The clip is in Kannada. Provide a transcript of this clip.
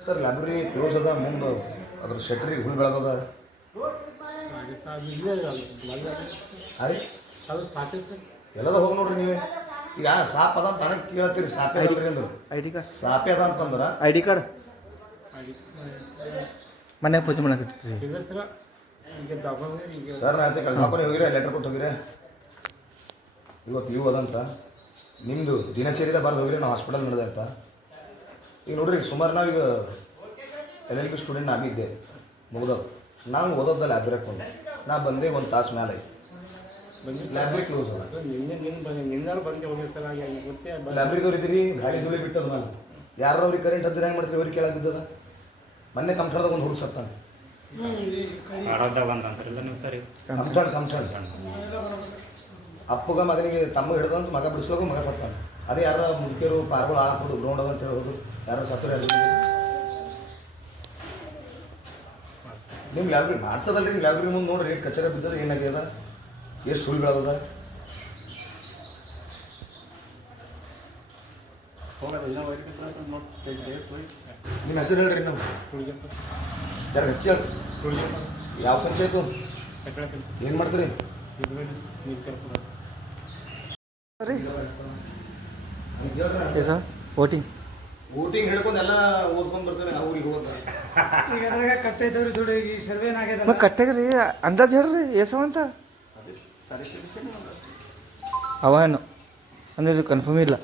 ಸರ್ ಲೈಬ್ರರಿ ಕ್ಲೋಸ್ ಅದ ಮುಂದೆ ಅದ್ರ ಶೆಟ್ರಿಗೆ ಹುಲ್ ಬೆಳೆದದ ಅರೆ ಅದು ಸಾಕೆ ಸರ್ ಎಲ್ಲದ ಹೋಗಿ ನೋಡ್ರಿ ನೀವೇ ಈಗ ಸಾಪ್ ಅದ ಅಂತ ನನಗೆ ಕೇಳ್ತೀರಿ ಸಾಪೆ ಅದಲ್ರಿ ಅಂದ್ರು ಐ ಡಿ ಕಾರ್ಡ್ ಸಾಪೆ ಅದ ಅಂತಂದ್ರೆ ಐ ಡಿ ಕಾರ್ಡ್ ಮನ್ಯಾಗ ಪೂಜೆ ಮಾಡಕತ್ತೀರಿ ಇಲ್ಲ ಸರ್ ಈಗ ತಗೊಂಡ್ರೆ ಈಗ ಸರ್ ನಾ ಹೇಳ್ತೆ ಕಳ್ಕೊಂಡ್ರೆ ಹೋಗಿರ ಲೆಟರ್ ಕೊಟ್ಟು ಹೋಗಿರ ಇವತ್ತು ಇವು ಅದಂತ ನಿಮ್ಮದು ದಿನಚರಿದ ಬರ್ದು ಹೋಗಿರಿ ನಾವು ಹಾಸ್ಪಿಟಲ್ ನಡೆದೆ ಅಂತ ಈಗ ನೋಡ್ರಿ ಸುಮಾರು ನಾವೀಗ LLB ಸ್ಟೂಡೆಂಟ್ ನಾನು ಇದ್ದೆ ಮುಗ್ದವು ನಾನು ಓದೋದ ಲೈಬ್ರರಿಗೆ ಕೊಂಡು ನಾ ಬಂದೆ ಒಂದು ತಾಸು ಮೇಲೆ ಲೈಬ್ರರಿ ಕ್ಲೋಸ್ ಅದ ನಿನ್ನೆ ಬಂದು ಹೋಗಿ ಸರ್ ಗೊತ್ತೇ ಲೈಬ್ರರಿದವ್ರು ಇದ್ದೀರಿ ಗಾಡಿ ಧೂಳಿ ಬಿಟ್ಟದ ಮೇಲೆ ಯಾರು ಅವ್ರಿಗೆ ಕರೆಂಟ್ ಹತ್ತಿರ ಹೆಂಗೆ ಮಾಡ್ತೀವಿ ಅವ್ರಿಗೆ ಕೇಳಕ್ಕೆ ಬಿದ್ದದ ಮೊನ್ನೆ ಕಂಫರ್ದಾಗ ಒಂದು ಹುಡುಗ ಸತ್ತಾನೆ ಕಂಫರ್ಟ್ ಅಪ್ಪಗ ಮಗನಿಗೆ ತಮ್ಮ ಹಿಡ್ದಂತ ಮಗ ಬಿಡಿಸ್ಬೇಕು ಮಗ ಸತ್ತಾನೆ ಅದೇ ಯಾರ ಮುದುಕಿಯರು ಪಾರ್ಗಳು ಹಾಕ್ಬಿಡು ಗ್ರೌಂಡ್ ಅಂತ ಹೇಳೋದು ಯಾರು ಸತ್ತರು ಯಾರು ನಿಮ್ಮ ಲೈಬ್ರರಿ ಮಾಡ್ಸೋದಲ್ರಿ ನಿಮ್ಮ ಲೈಬ್ರರಿ ಮುಂದೆ ನೋಡ್ರಿ ಕಚೇರಿ ಬಿದ್ದದ ಏನಾಗ್ಯದ ಎಷ್ಟು ಸುಳ್ಳು ಬೆಳೆದ ನಿಮ್ಮ ಹೆಸರು ಹೇಳ್ರಿ ನಾವು ಯಾರು ಹಚ್ಚಿ ಹೇಳ್ರಿ ಯಾವ ಪಂಚಾಯತು ಏನು ಮಾಡ್ತೀರಿ ಸರ್ ವೋಟಿಂಗ್ ವೋಟಿಂಗ್ ಹಿಡ್ಕೊಂಡು ಎಲ್ಲ ಓದ್ಕೊಂಡು ಬರ್ತಾರೆ ಅವ್ರಿಗೆ ಹೋದ ಈಗ ಅದ್ರಾಗ ಕಟ್ಟೈತವ್ರಿ ದುಡ್ಡು ಈಗ ಸರ್ವೇನ ಆಗ್ಯದ ಮತ್ತೆ ಕಟ್ಟಾಗ್ರಿ ಅಂದಾಜು ಹೇಳ್ರಿ ಎಸವಂತ ಅವೇನು ಅಂದ್ರೆ ಇದು ಕನ್ಫರ್ಮ್ ಇಲ್ಲ